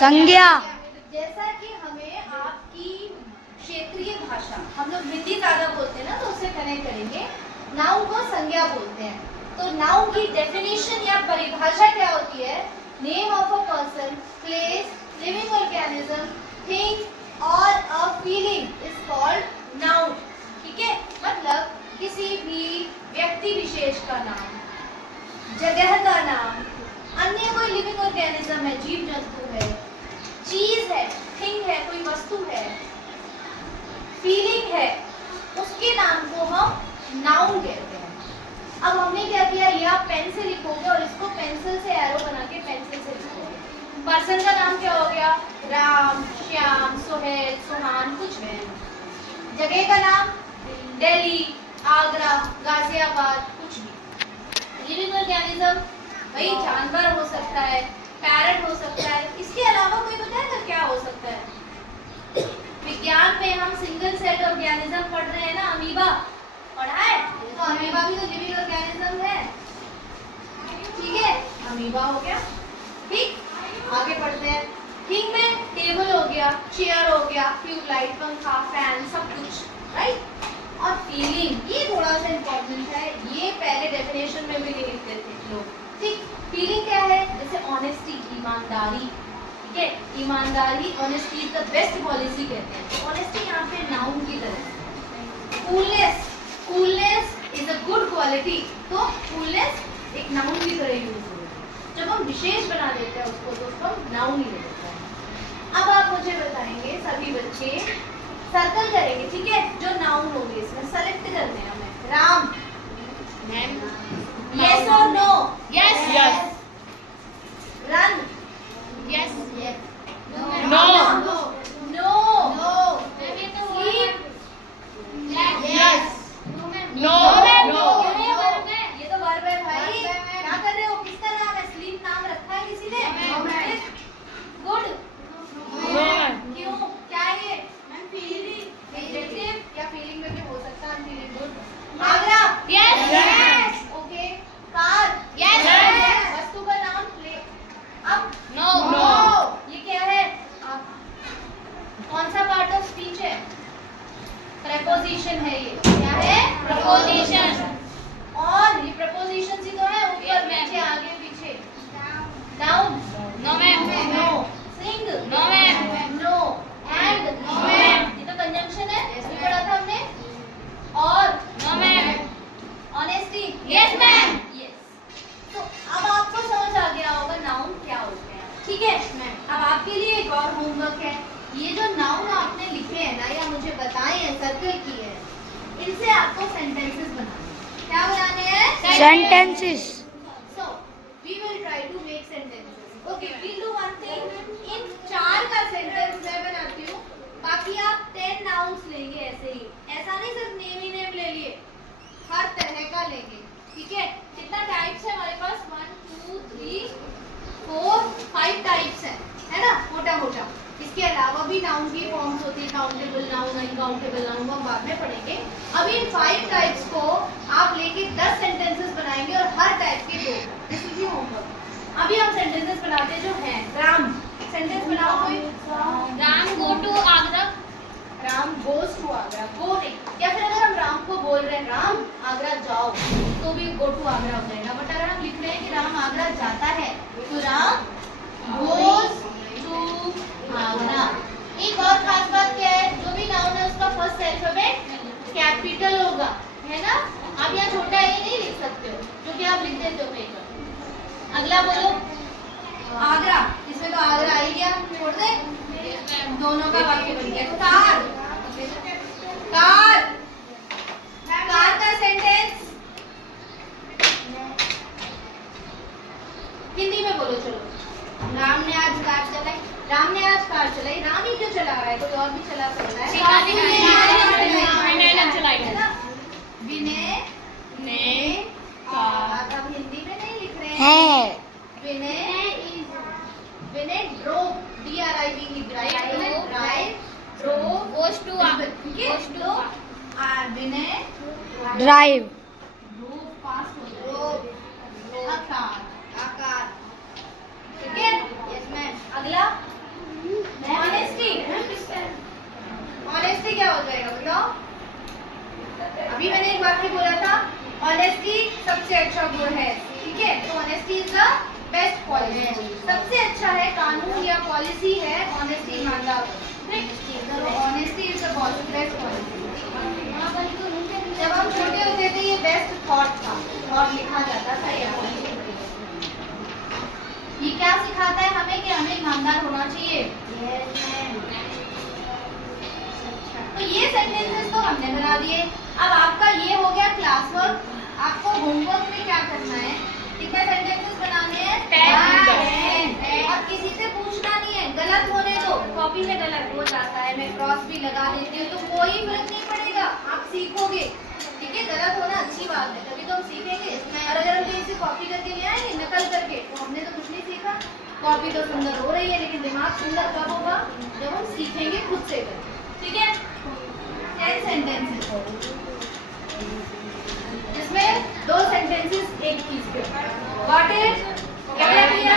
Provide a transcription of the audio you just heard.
संज्ञा। जैसा कि हमें आपकी क्षेत्रीय भाषा, हम लोग हिंदी ज्यादा बोलते हैं ना, तो उससे कनेक्ट करेंगे। नाउन को संज्ञा बोलते हैं। तो नाउन की डेफिनेशन या परिभाषा क्या होती है? Name of a person, place, living organism, thing और a feeling is called noun. ठीक है, मतलब किसी भी व्यक्ति विशेष का नाम, जगह का नाम, अन्य कोई लिविंग ऑर्गेनिज्म है, जीव जंतु है, चीज है, थिंग है, कोई वस्तु है, फीलिंग है, उसके नाम को हम नाउन कहते हैं। अब हमने क्या किया, ये आप पेन से लिखोगे और इसको पेंसिल से एरो बना के पेंसिल से लिखोगे। पर्सन का नाम क्या हो गया? राम, श्याम, सुहेल, सुहान, कुछ भी। जगह का नाम दिल्ली, आगरा, गाजियाबाद, कुछ भी। लिविंग ऑर्गेनिज्म भाई जानवर हो सकता है, पैरट हो सकता है, इसके अलावा कोई बताएगा क्या हो सकता है? विज्ञान में हम सिंगल सेल ऑर्गेनिज्म पढ़ रहे हैं ना, अमीबा पढ़ा है, तो अमीबा भी तो लिविंग ऑर्गेनिज्म है। ठीक है, अमीबा हो गया। ठीक, आगे पढ़ते हैं। थिंग में टेबल हो गया, चेयर हो गया, ट्यूबलाइट, पंखा, फैन, सब कुछ, राइट। और फीलिंग, ये थोड़ा सा इंपॉर्टेंट है, ये पहले डेफिनेशन में भी नहीं लिखते थे लोग। ठीक, फीलिंग क्या है? जैसे ऑनेस्टी, ईमानदारी। ठीक है, ईमानदारी, honesty is the best policy कहते हैं। ऑनेस्टी यहाँ पे नाउन की तरह। Coolness, coolness is a good quality, तो कूलनेस एक नाउन की तरह यूज होती है। जब हम विशेष बना देते हैं उसको, तो उसको हम नाउन ही ले लेते हैं। अब आप मुझे बताएंगे, सभी बच्चे सर्कल करेंगे, ठीक है, जो नाउन होंगे इसमें सेलेक्ट करने हैं हमें। Ram, yes or no? Yes. Yes. Run. Yes. Yes. No. No. No. No. Sleep. Yes. No. No. ये तो वर्ब है भाई। क्या कर रहे हो? किसका नाम है? स्लीप नाम रखा है किसी ने? गुड। क्यों? क्या है ये? फीलिंग। एडजेक्टिव या फीलिंग में भी हो सकता है। Feeling good. Agra. Yes. Okay. Car. Yes. वस्तु का नाम प्ले। अब No. ये क्या है? कौन सा पार्ट ऑफ स्पीच है? प्रेपोजिशन है ये। क्या है? Preposition. और ये prepositions ही तो है, ऊपर Yes, ma'am. नीचे आगे पीछे। Down. No, ma'am. No. Sing. No, ma'am. No. And. No, ma'am. ये तो conjunction है, ये पढ़ा था हमने। और No, ma'am. honesty. Yes, ma'am. Yes. तो अब आपको समझ आ गया होगा नाउन क्या होते हैं। ठीक है, अब आपके लिए एक और होमवर्क है। ये जो नाउन आपने लिखे हैं ना, या मुझे बताए हैं, सर्कल किए हैं, इनसे आपको सेंटेंसेस बनाने हैं। क्या बनाने हैं? Sentences. So, we will try to make sentences. Okay, we'll do one thing. इन 4 का सेंटेंस मैं बनाती हूँ, बाकी आप 10 नाउन्स लेंगे ऐसे ही। ऐसा नहीं सिर्फ नेम ही नेम ले लिए, हर तरह का लेंगे। ठीक है, कितना टाइप्स है हमारे पास? 1 2 3 4 5 टाइप्स है ना, मोटा मोटा। इसके अलावा भी नाउन की फॉर्म्स होती है, काउंटेबल नाउन, अनकाउंटेबल नाउन, वो हम बाद में पढ़ेंगे। अभी इन 5 टाइप्स को आप लेके 10 सेंटेंसेस बनाएंगे और हर टाइप के 2। This is your homework. अभी हम सेंटेंसेस बनाते हैं जो हैं। राम, सेंटेंस बनाओ कोई। Ram go to Agra. Ram goes to Agra, go नहीं। या फिर अगर हम राम को बोल रहे हैं राम आगरा जाओ, तो भी गो टू आगरा हो जाएगा। बट अगर हम लिख रहे हैं कि राम आगरा जाता है, तो राम गोज टू आगरा। एक और खास बात क्या है, जो भी नाउन है उसका फर्स्ट अल्फाबेट कैपिटल होगा, है ना। आप यहाँ छोटा ए नहीं लिख सकते हो, क्योंकि आप लिख देते हो पेपर। अगला बोलो, आगरा। इसमें तो आगरा आ ही गया, छोड़ दे। दोनों का वाक्य बन गया। कार, कार, कार का सेंटेंस हिंदी में बोलो। चलो, राम ने आज कार चलाई। राम ने आज कार चलाई। राम ही क्यों चला रहा है, कोई और भी चला सकता है। विनय ने चलाई है। विनय ने कार। अब हिंदी में नहीं लिख रहे हैं। है। Vinay drove, DRIV, drive, drove, goes to Agra. goes to Vinay Drive. Drove, past हो जाएगा। आकार, आकार। ठीक है, यस मैम। अगला ऑनेस्टी, ऑनेस्टी क्या हो जाएगा बताओ? अभी मैंने एक वाक्य बोला था, ऑनेस्टी सबसे अच्छा गुण है, ठीक है? तो honesty is the best policy, सबसे अच्छा है कानून या पॉलिसी है ऑनेस्टी, ईमानदार। तो honesty is the best policy. जब हम छोटे होते थे ये बेस्ट थॉट था, थॉट लिखा जाता था यहाँ। ये क्या सिखाता है हमें कि हमें ईमानदार होना चाहिए। तो ये सेंटेंसेस तो हमने बना दिए। अब आपका ये हो गया क्लास वर्क। आपको होमवर्क में क्या करना है? कितने सेंटेंसेस बनाने हैं? 10। और किसी से पूछना नहीं है, गलत होने दो। कॉपी में गलत हो जाता है, मैं क्रॉस भी लगा देती हूँ, तो कोई फर्क नहीं पड़ेगा, आप सीखोगे, ठीक है? गलत होना अच्छी बात है, तभी तो हम सीखेंगे। और अगर हम कहीं से कॉपी करके ले आएंगे, नकल करके, तो हमने तो कुछ नहीं सीखा। कॉपी तो सुंदर हो रही है, लेकिन दिमाग सुंदर कब होगा? जब हम सीखेंगे खुद से करके, ठीक है? 10 सेंटेंसेस, जिसमें 2 सेंटेंसेस एक चीज पे। Got it? क्या किया?